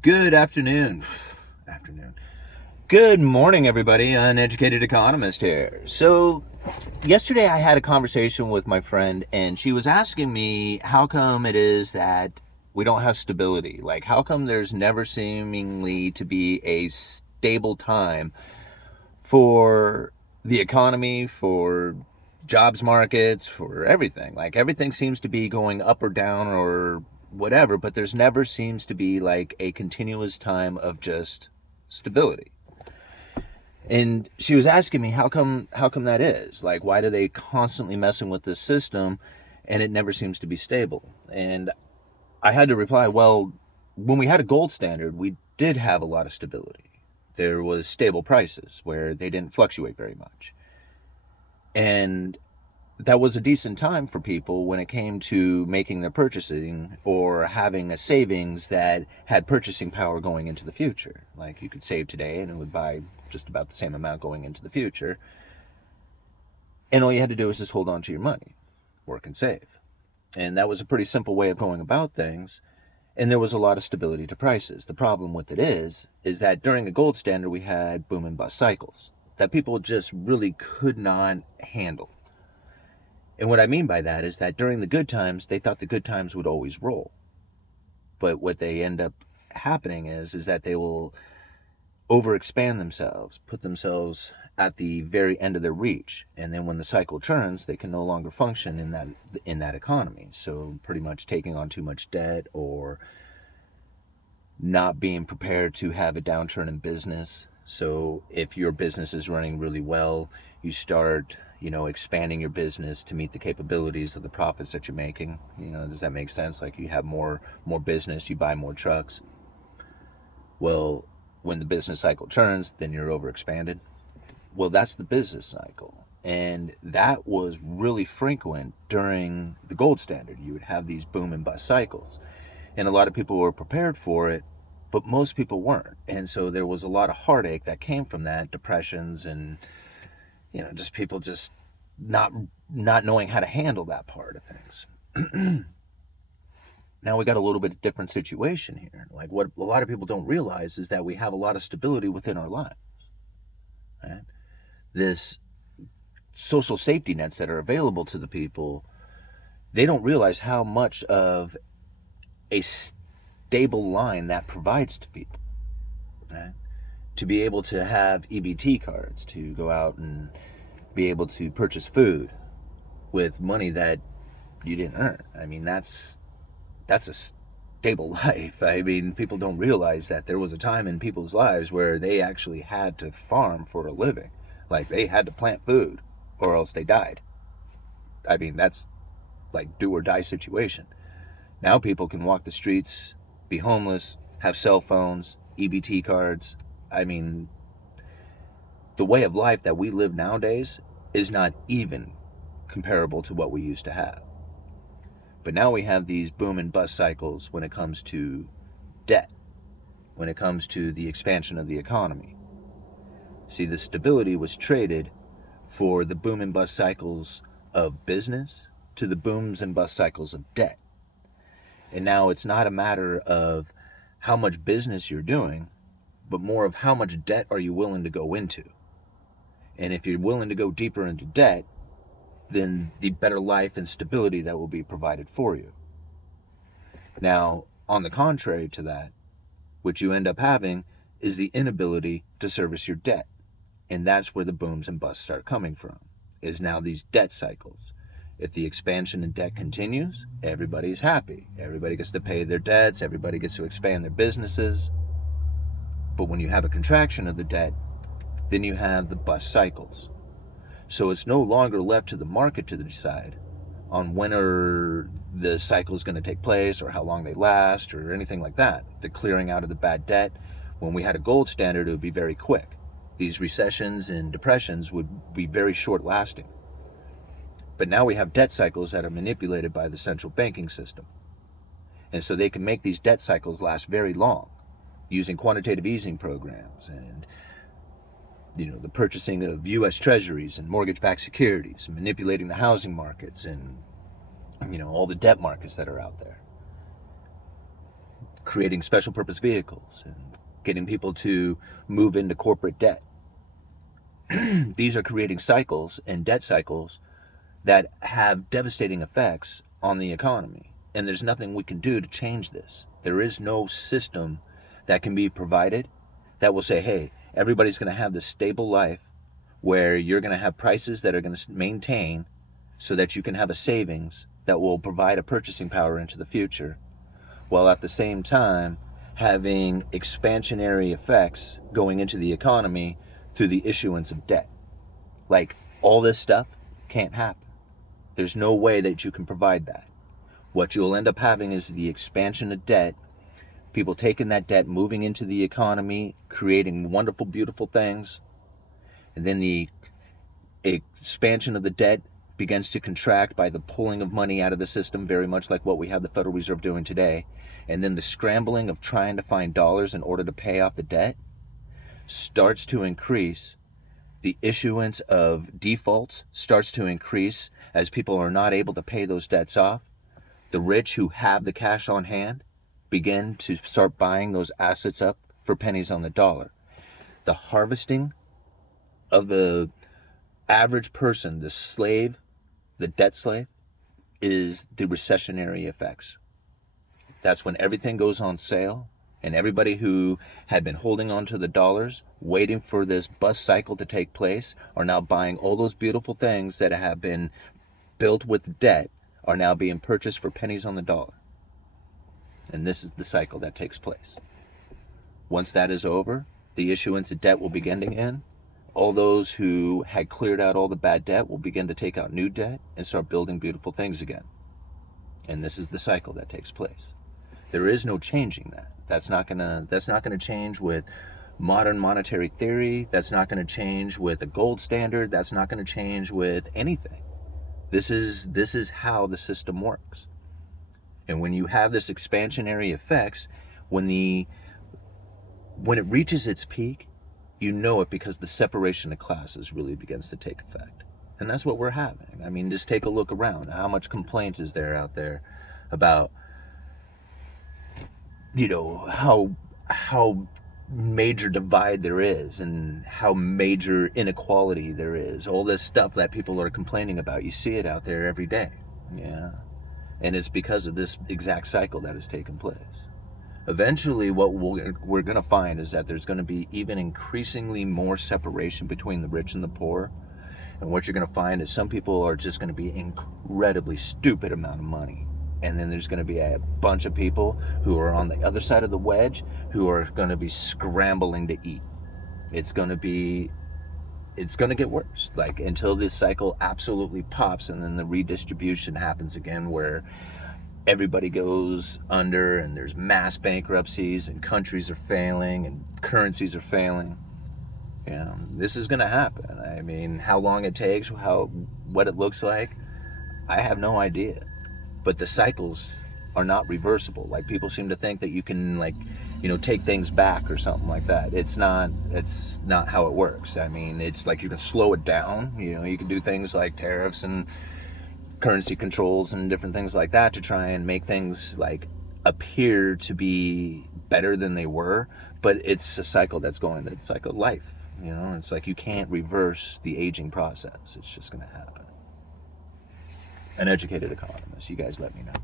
Good afternoon. Afternoon. Good morning, everybody. Uneducated Economist here. So, yesterday I had a conversation with my friend, and she was asking me how come it is that we don't have stability. Like, how come there's never seemingly to be a stable time for the economy, for jobs markets, for everything? Like, everything seems to be going up or down or whatever, but there's never seems to be like a continuous time of just stability. And she was asking me how come that is? Like, why do they constantly messing with this system and it never seems to be stable? And I had to reply, well, when we had a gold standard, we did have a lot of stability. There was stable prices where they didn't fluctuate very much. And that was a decent time for people when it came to making their purchasing or having a savings that had purchasing power going into the future. Like, you could save today and it would buy just about the same amount going into the future. And all you had to do was just hold on to your money, work and save. And that was a pretty simple way of going about things. And there was a lot of stability to prices. The problem with it is that during the gold standard, we had boom and bust cycles that people just really could not handle. And what I mean by that is that during the good times, they thought the good times would always roll. But what they end up happening is that they will overexpand themselves, put themselves at the very end of their reach, and then when the cycle turns, they can no longer function in that economy. So pretty much taking on too much debt or not being prepared to have a downturn in business. So if your business is running really well, you start, expanding your business to meet the capabilities of the profits that you're making. Does that make sense? Like, you have more business, you buy more trucks. Well, when the business cycle turns, then you're overexpanded. Well, that's the business cycle. And that was really frequent during the gold standard. You would have these boom and bust cycles. And a lot of people were prepared for it, but most people weren't. And so there was a lot of heartache that came from that, depressions and, just people just not not knowing how to handle that part of things. Now we got a little bit different situation here. Like, what a lot of people don't realize is that we have a lot of stability within our lives. Right? This social safety nets that are available to the people, they don't realize how much of a stable line that provides to people. Right? To be able to have EBT cards, to go out and be able to purchase food with money that you didn't earn. I mean, that's a stable life. I mean, people don't realize that there was a time in people's lives where they actually had to farm for a living. Like, they had to plant food or else they died. I mean, that's like do or die situation. Now people can walk the streets, be homeless, have cell phones, EBT cards. I mean, the way of life that we live nowadays is not even comparable to what we used to have. But now we have these boom and bust cycles when it comes to debt, when it comes to the expansion of the economy. See, the stability was traded for the boom and bust cycles of business to the booms and bust cycles of debt. And now it's not a matter of how much business you're doing, but more of how much debt are you willing to go into. And if you're willing to go deeper into debt, then the better life and stability that will be provided for you. Now, on the contrary to that, what you end up having is the inability to service your debt. And that's where the booms and busts start coming from, is now these debt cycles. If the expansion in debt continues, everybody's happy. Everybody gets to pay their debts, everybody gets to expand their businesses. But when you have a contraction of the debt, then you have the bust cycles. So it's no longer left to the market to decide on when are the cycles going to take place or how long they last or anything like that. The clearing out of the bad debt, when we had a gold standard, it would be very quick. These recessions and depressions would be very short lasting. But now we have debt cycles that are manipulated by the central banking system. And so they can make these debt cycles last very long using quantitative easing programs and the purchasing of U.S. treasuries and mortgage-backed securities and manipulating the housing markets and all the debt markets that are out there. creating special purpose vehicles and getting people to move into corporate debt. These are creating cycles and debt cycles that have devastating effects on the economy. And there's nothing we can do to change this. There is no system that can be provided that will say, hey, everybody's going to have this stable life where you're going to have prices that are going to maintain so that you can have a savings that will provide a purchasing power into the future, while at the same time having expansionary effects going into the economy through the issuance of debt. Like, all this stuff can't happen. There's no way that you can provide that. What you'll end up having is the expansion of debt, people taking that debt, moving into the economy, creating wonderful, beautiful things, and then the expansion of the debt begins to contract by the pulling of money out of the system, very much like what we have the Federal Reserve doing today. And then the scrambling of trying to find dollars in order to pay off the debt starts to increase. The issuance of defaults starts to increase as people are not able to pay those debts off. The rich who have the cash on hand begin to start buying those assets up for pennies on the dollar. The harvesting of the average person, the slave, the debt slave, is the recessionary effects. That's when everything goes on sale, and everybody who had been holding on to the dollars, waiting for this bust cycle to take place, are now buying all those beautiful things that have been built with debt, are now being purchased for pennies on the dollar. And this is the cycle that takes place. Once that is over, the issuance of debt will begin again. All those who had cleared out all the bad debt will begin to take out new debt and start building beautiful things again. And this is the cycle that takes place. There is no changing that. That's not gonna change with modern monetary theory. That's not gonna change with a gold standard. That's not gonna change with anything. This is how the system works. And when you have this expansionary effects, when it reaches its peak, you know it, because the separation of classes really begins to take effect. And that's what we're having. I mean, just take a look around. How much complaint is there out there about, how major divide there is and how major inequality there is. All this stuff that people are complaining about, you see it out there every day. Yeah. And it's because of this exact cycle that has taken place. Eventually, what we're going to find is that there's going to be even increasingly more separation between the rich and the poor. And what you're going to find is some people are just going to be incredibly stupid amount of money. And then there's going to be a bunch of people who are on the other side of the wedge who are going to be scrambling to eat. It's going to get worse, like, until this cycle absolutely pops, and then the redistribution happens again, where everybody goes under and there's mass bankruptcies and countries are failing and currencies are failing. Yeah, this is going to happen. I mean, how long it takes, what it looks like, I have no idea. But the cycles are not reversible. Like, people seem to think that you can, take things back or something like that. It's not how it works. I mean, it's like you can slow it down. You can do things like tariffs and currency controls and different things like that to try and make things appear to be better than they were. But it's a cycle it's like a life. It's like you can't reverse the aging process. It's just going to happen. Uneducated Economist. You guys let me know.